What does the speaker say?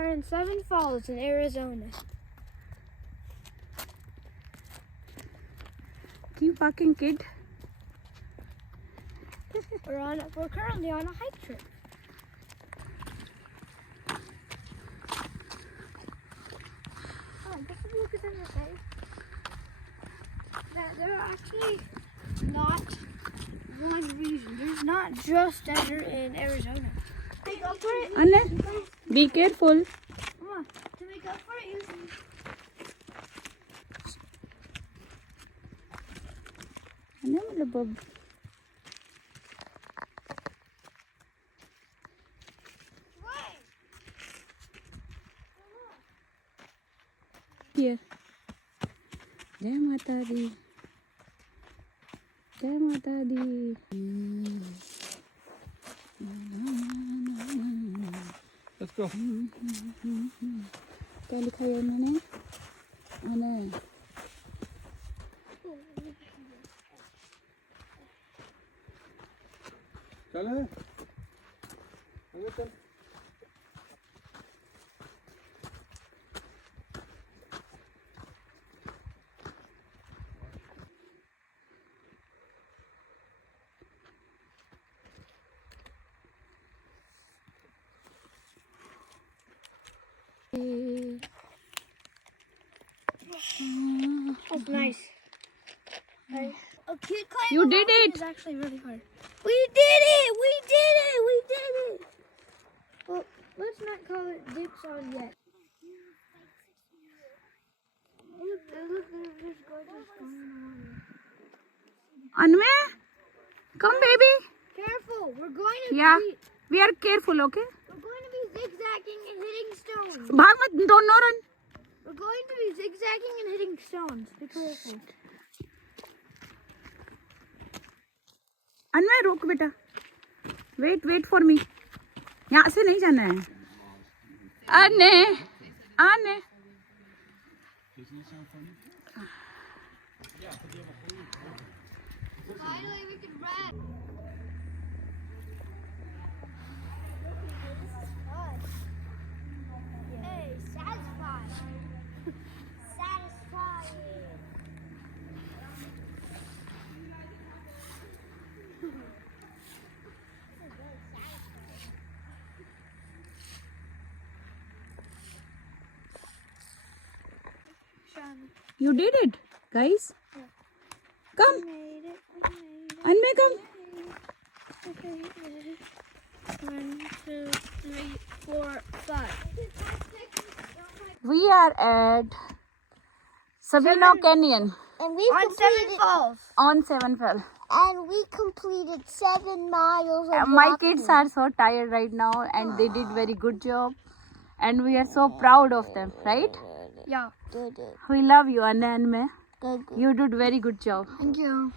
are in Seven Falls in Arizona. Keep walking, kid. We're currently on a hike trip. Oh, just look at them, okay? There are actually not one region. There's not just desert in Arizona. To make up for it, Anne, be careful. come on. To make up for it, you Anne, malabog. Here. Jai Mata Di. Jai Mata Di. Let's go. क्या लिखा है उन्होंने? अने चले चल That's nice. A kid climbing You a did mountain it. is actually really hard. We did it! We did it! We did it! Well, let's not call it Tucson yet. Look, there's gorgeous going on. Anme, come baby. Careful, we're going to Yeah, be, we are careful, okay? we're going to be zigzagging and hitting stones. भाग मत, don't run. We're going to be zigzagging and hitting stones. Be careful. अन्वय रुक बेटा. Wait for me. यहाँ से नहीं जाना है. अन्ने. Finally, we can ride. Hey, satisfied. Satisfied. You did it, guys. Come, Made it. Anme, come. 1, 2, 3, 4, 5. We are at Sabino Canyon And we completed on Seven Falls. And we completed 7 miles of My walking. kids are so tired right now, and they did very good job, and we are so proud of them, right? Yeah. We love you, Anne and me. Good. You did very good job. Thank you.